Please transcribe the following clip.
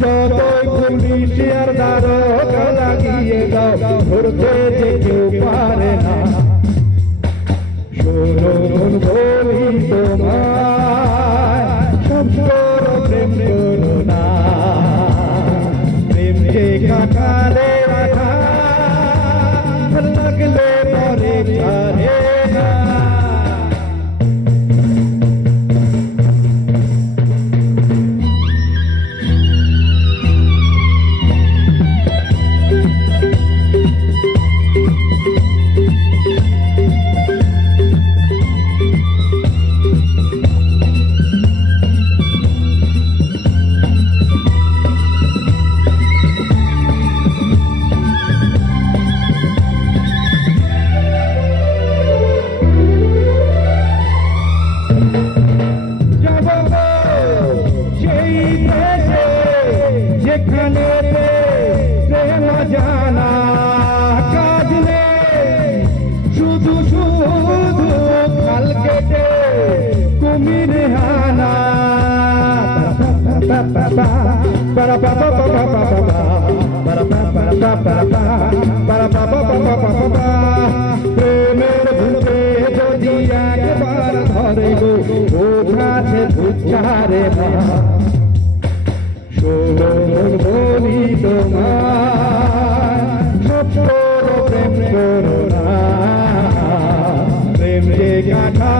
যতই পুলিশ আর দারোগা লাগিয়ে দাও ধরতে যে কেউ পারে না শুনুন বলি তোমায় সব করো প্রেম করো না প্রেম যে কাকালে রাখা লাগলে পরে ছাড়ে না যেখানে প্রেম জানা কাজ নেই শুধু শুধু খাল কেটে কুমির হানা প্রেমের ভূতে যদি একবার ধরে গো ওঠাছে উচ্চারে শুনুন বলি তোমায় সব করো প্রেম করো না প্রেম যে গাঁথা